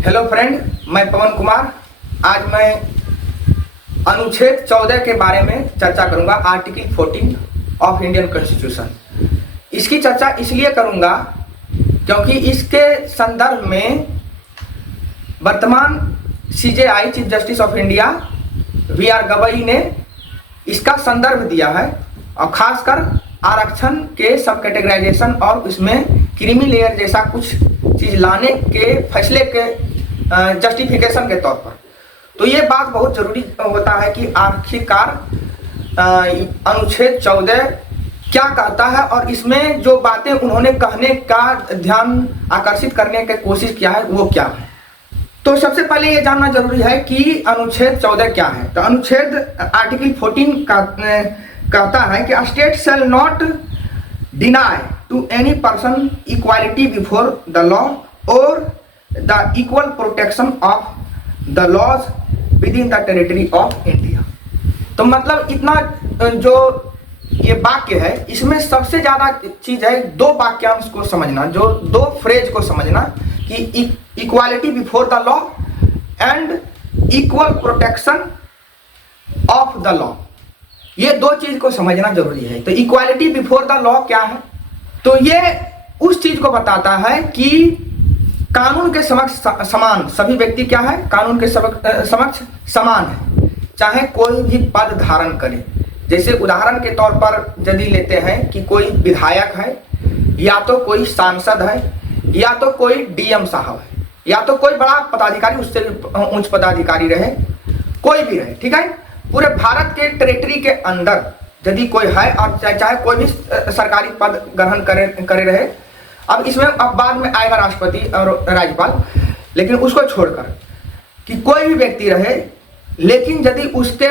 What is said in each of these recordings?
Hello friend, मैं पवन कुमार। आज मैं अनुच्छेद 14 के बारे में चर्चा करूंगा। Article 14 of Indian constitution. इसकी चर्चा इसलिए करूंगा क्योंकि इसके संदर्भ में वर्तमान CJI chief justice of India VR Gavai ने इसका संदर्भ दिया है और खासकर आरक्षण के सब कैटेगराइजेशन और इसमें क्रीमी लेयर जैसा कुछ चीज लाने के फैसले के जस्टिफिकेशन के तौर पर। तो ये बात बहुत जरूरी होता है कि आखिरकार अनुच्छेद 14 क्या कहता है और इसमें जो बातें उन्होंने कहने का ध्यान आकर्षित करने की कोशिश किया है वो क्या है। तो सबसे पहले ये जानना जरूरी है कि अनुच्छेद 14 क्या है। तो अनुच्छेद आर्टिकल 14 का कहता है कि state shall not deny to any person equality before the law और the equal protection of the laws within the territory of India. तो मतलब इतना जो ये वाक्य है इसमें सबसे ज्यादा चीज है दो वाक्यांश को समझना, जो दो फ्रेज को समझना कि equality before the law and equal protection of the law. ये दो चीज को समझना जरूरी है। तो इक्वालिटी बिफोर द लॉ क्या है? तो ये उस चीज को बताता है कि कानून के समक्ष समान सभी व्यक्ति क्या है, कानून के समक्ष समान है, चाहे कोई भी पद धारण करे। जैसे उदाहरण के तौर पर यदि लेते हैं कि कोई विधायक है, या तो कोई सांसद है, या तो कोई DM साहब है, या तो कोई बड़ा पदाधिकारी, उससे भी उच्च पदाधिकारी रहे, कोई भी रहे, ठीक है। पूरे भारत के टेरिटरी के अंदर यदि कोई है और चाहे कोई भी सरकारी पद ग्रहण करे रहे, अब इसमें अब बाद में आएगा राष्ट्रपति और राज्यपाल, लेकिन उसको छोड़कर कि कोई भी व्यक्ति रहे, लेकिन यदि उसके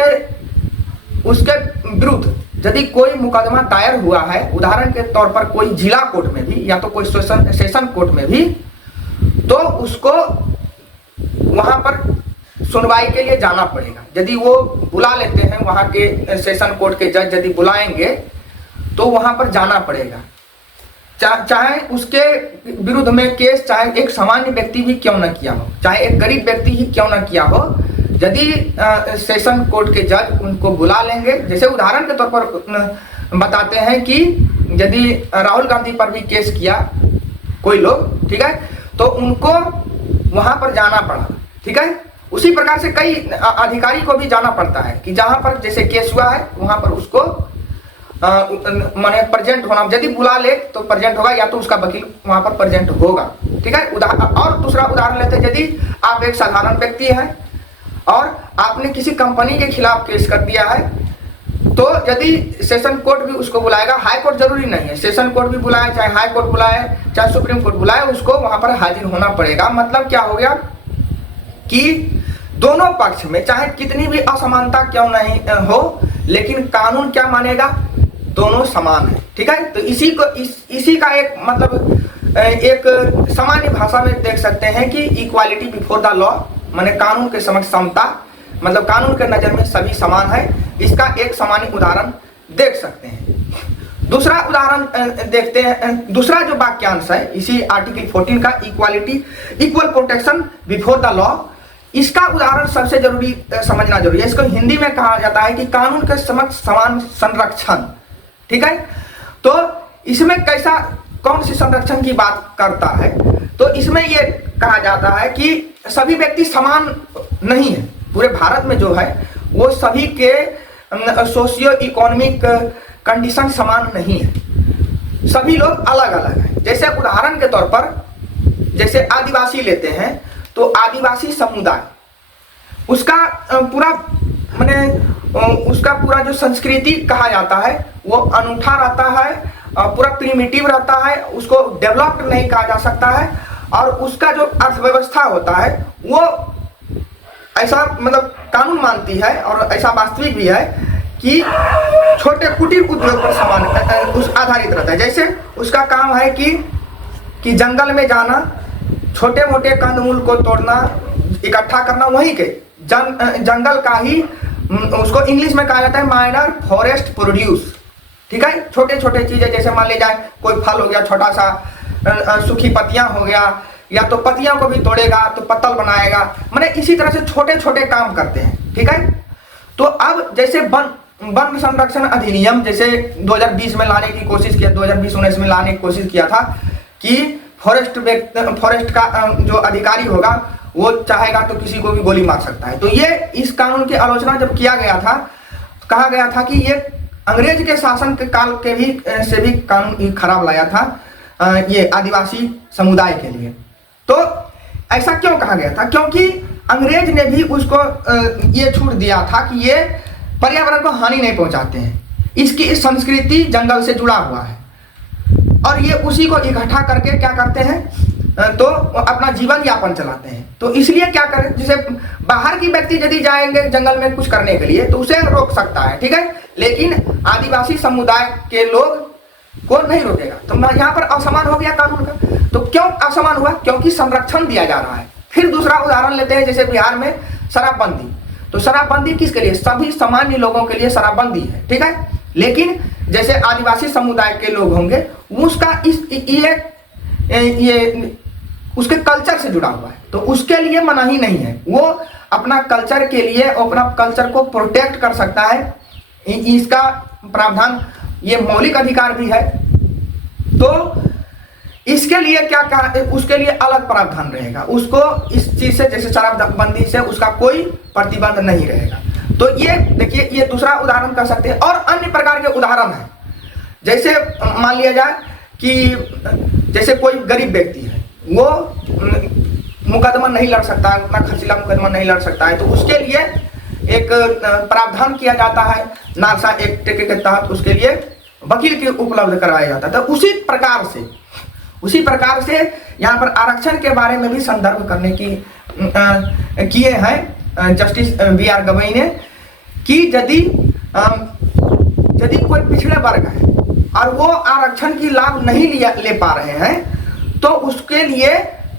विरुद्ध यदि कोई मुकदमा दायर हुआ है, उदाहरण के तौर पर कोई जिला कोर्ट में भी या तो कोई सेशन कोर्ट में भी, तो उसको वहां पर सुनवाई के लिए जाना पड़ेगा। यदि वो बुला लेते हैं, वहां के सेशन कोर्ट के जज यदि बुलाएंगे तो वहां पर जाना पड़ेगा, चाहे उसके विरुद्ध में केस चाहे एक सामान्य व्यक्ति भी क्यों न किया हो, चाहे एक गरीब व्यक्ति ही क्यों न किया हो, यदि सेशन कोर्ट के जज उनको बुला लेंगे। जैसे उदाहरण के तौर पर बताते हैं कि यदि राहुल गांधी पर भी केस किया कोई लोग, ठीक है, तो उनको वहां पर जाना पड़ा, ठीक है। उसी प्रकार से कई अधिकारी को भी जाना पड़ता है कि जहां पर जैसे केस हुआ है वहां पर उसको माने प्रेजेंट होना, यदि बुला ले तो प्रेजेंट होगा, या तो उसका वकील वहां पर प्रेजेंट होगा, ठीक है। और दूसरा उदाहरण लेते हैं, यदि आप एक साधारण व्यक्ति हैं और आपने किसी कंपनी के खिलाफ केस कर दिया है, तो यदि सेशन कोर्ट भी उसको बुलाएगा, हाई कोर्ट जरूरी नहीं है, सेशन कोर्ट भी बुलाए, चाहे हाई कोर्ट बुलाए, चाहे सुप्रीम कोर्ट बुलाए, उसको वहां पर हाजिर होना पड़ेगा। मतलब क्या हो गया कि दोनों पक्ष में चाहे कितनी भी असमानता क्यों नहीं हो, लेकिन कानून क्या मानेगा, दोनों समान है, ठीक है। तो इसी का एक मतलब एक सामान्य भाषा में देख सकते हैं कि इक्वालिटी बिफोर द लॉ माने कानून के समक्ष समता, मतलब कानून के नजर में सभी समान है। इसका एक सामान्य उदाहरण देख सकते हैं। दूसरा उदाहरण देखते हैं, दूसरा जो वाक्यांश है इसी आर्टिकल 14 का, equality equal protection before the law, इसका उदाहरण सबसे जरूरी समझना जरूरी है। इसको हिंदी में कहा जाता है कि कानून के समक्ष समान संरक्षण, ठीक है। तो इसमें कैसा कौन सी संरक्षण की बात करता है? तो इसमें यह कहा जाता है कि सभी व्यक्ति समान नहीं है, पूरे भारत में जो है वो सभी के सोशियो इकोनॉमिक कंडीशन समान नहीं है, सभी लोग अलग अलग हैं। जैसे उदाहरण के तौर पर जैसे आदिवासी लेते हैं, तो आदिवासी समुदाय उसका पूरा माने उसका पूरा जो संस्कृति कहा जाता है वो अनूठा रहता है, पूरा प्रिमिटिव रहता है, उसको डेवलप्ड नहीं कहा जा सकता है। और उसका जो अर्थव्यवस्था होता है वो ऐसा मतलब कानून मानती है और ऐसा वास्तविक भी है कि छोटे कुटीर उद्योग पर समान उस आधारित रहता है। जैसे उसका काम है कि जंगल में जाना, छोटे मोटे कंदमूल को तोड़ना, इकट्ठा करना, वहीं के जंगल का ही उसको इंग्लिश में कहा जाता है माइनर फॉरेस्ट प्रोड्यूस, ठीक है। छोटे छोटे चीजें जैसे मान ले जाए कोई फल हो गया, छोटा सा सूखी पत्तियां हो गया, या तो पतियों को भी तोड़ेगा तो पत्तल बनाएगा, माने इसी तरह से छोटे छोटे काम करते हैं। ठीक है, तो अब जैसे वन संरक्षण अधिनियम जैसे 2020 में लाने की कोशिश किया, 2020-19 में लाने की कोशिश किया था कि फॉरेस्ट का जो अधिकारी होगा वो चाहेगा तो किसी को भी गोली मार सकता है। तो ये इस कानून की आलोचना जब किया गया था, कहा गया था कि ये अंग्रेज के शासन के काल के भी से भी कानून खराब लाया था ये आदिवासी समुदाय के लिए। तो ऐसा क्यों कहा गया था? क्योंकि अंग्रेज ने भी उसको ये छूट दिया था कि ये पर्यावरण को हानि नहीं पहुंचाते हैं, इसकी संस्कृति जंगल से जुड़ा हुआ है और ये उसी को इकट्ठा करके क्या करते हैं तो अपना जीवन यापन चलाते हैं। तो इसलिए क्या करें, जैसे बाहर की व्यक्ति यदि जाएंगे जंगल में कुछ करने के लिए तो उसे रोक सकता है, ठीक है, लेकिन आदिवासी समुदाय के लोग को नहीं रोकेगा। तो यहाँ पर असमान हो गया कानून का। तो क्यों असमान हुआ? क्योंकि संरक्षण दिया जा रहा है। फिर दूसरा उदाहरण लेते हैं, जैसे बिहार में शराबबंदी। तो शराबबंदी किसके लिए? सभी सामान्य लोगों के लिए शराबबंदी है, ठीक है, लेकिन जैसे आदिवासी समुदाय के लोग होंगे उसका ये उसके कल्चर से जुड़ा हुआ है, तो उसके लिए मनाही नहीं है। वो अपना कल्चर के लिए अपना कल्चर को प्रोटेक्ट कर सकता है, इसका प्रावधान ये मौलिक अधिकार भी है। तो इसके लिए क्या कहा, उसके लिए अलग प्रावधान रहेगा, उसको इस चीज से जैसे शराबबंदी से उसका कोई प्रतिबंध नहीं रहेगा। तो ये देखिए, ये दूसरा उदाहरण कर सकते हैं। और अन्य प्रकार के उदाहरण है, जैसे मान लिया जाए कि जैसे कोई गरीब व्यक्ति है, वो मुकदमा नहीं लड़ सकता है, उतना खर्चीला मुकदमा नहीं लड़ सकता है, तो उसके लिए एक प्रावधान किया जाता है नालसा एक्ट के तहत, उसके लिए वकील की उपलब्ध करवाया जाता है। तो उसी प्रकार से यहाँ पर आरक्षण के बारे में भी संदर्भ करने की किए हैं जस्टिस BR गवई ने, कि यदि कोई पिछड़े वर्ग है और वो आरक्षण की लाभ नहीं ले पा रहे हैं तो उसके लिए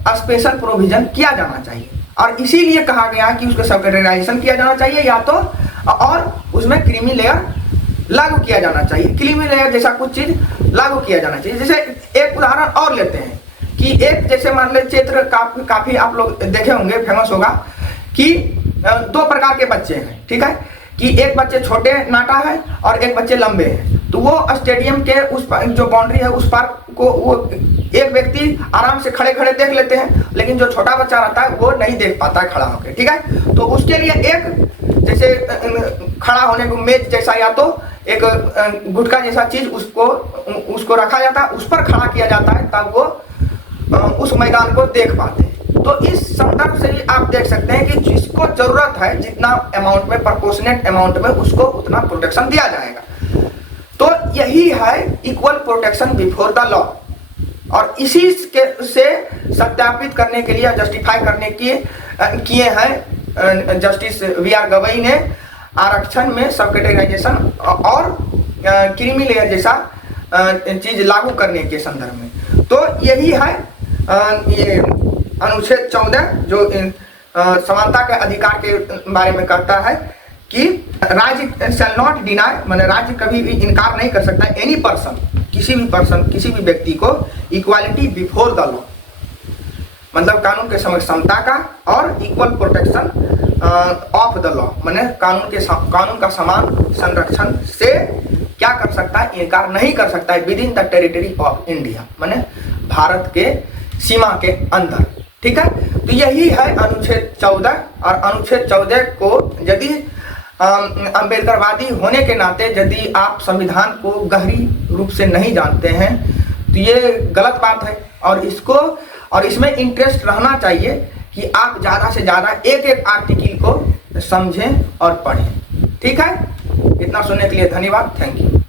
स्पेशल प्रोविजन किया जाना चाहिए। और इसीलिए कहा गया कि उसको सबकैटेगराइजेशन किया जाना चाहिए, या तो और उसमें क्रीमी लेयर लागू किया जाना चाहिए, क्रीमी लेयर जैसा कुछ चीज लागू किया जाना चाहिए। जैसे एक उदाहरण और लेते हैं कि एक जैसे मान ले क्षेत्र काफी आप लोग देखे होंगे, फेमस होगा, कि दो प्रकार के बच्चे हैं, ठीक है, कि एक बच्चे छोटे नाटा है और एक बच्चे लंबे हैं। तो वो स्टेडियम के उस पर जो बाउंड्री है उस पर को वो एक व्यक्ति आराम से खड़े खड़े देख लेते हैं, लेकिन जो छोटा बच्चा रहता है वो नहीं देख पाता है खड़ा होकर, ठीक है। तो उसके लिए एक जैसे खड़ा होने को मेज जैसा या तो एक गुटका जैसा चीज उसको रखा जाता है, उस पर खड़ा किया जाता है, तब वो उस मैदान को देख पाते हैं। तो इस संदर्भ से ही आप देख सकते हैं कि जिसको जरूरत है जितना अमाउंट में, प्रोपोर्शनेट अमाउंट में, उसको उतना प्रोटेक्शन दिया जाएगा। तो यही है equal protection before the law. और इसी से सत्यापित करने के लिए, जस्टिफाई करने किए हैं जस्टिस BR गवई ने आरक्षण में सब कैटेगराइजेशन और क्रीमी लेयर जैसा चीज लागू करने के संदर्भ में। तो यही है ये अनुच्छेद 14 जो समानता के अधिकार के बारे में कहता है कि राज्य शैल नॉट डिनाई, माने राज्य कभी भी इनकार नहीं कर सकता एनी पर्सन, किसी भी व्यक्ति को इक्वालिटी बिफोर द लॉ, मतलब कानून के समक्ष समता का, और equal protection of the law, माने कानून का समान संरक्षण से क्या कर सकता है, इनकार नहीं कर सकता है with in the territory of India, माने भारत के सीमा के अंदर, ठीक है। तो यही है अनुच्छेद 14। और अनुच्छेद 14 को यदि अम्बेडकरवादी होने के नाते यदि आप संविधान को गहरी रूप से नहीं जानते हैं तो ये गलत बात है, और इसमें इंटरेस्ट रहना चाहिए कि आप ज़्यादा से ज़्यादा एक आर्टिकल को समझें और पढ़ें, ठीक है। इतना सुनने के लिए धन्यवाद, थैंक यू।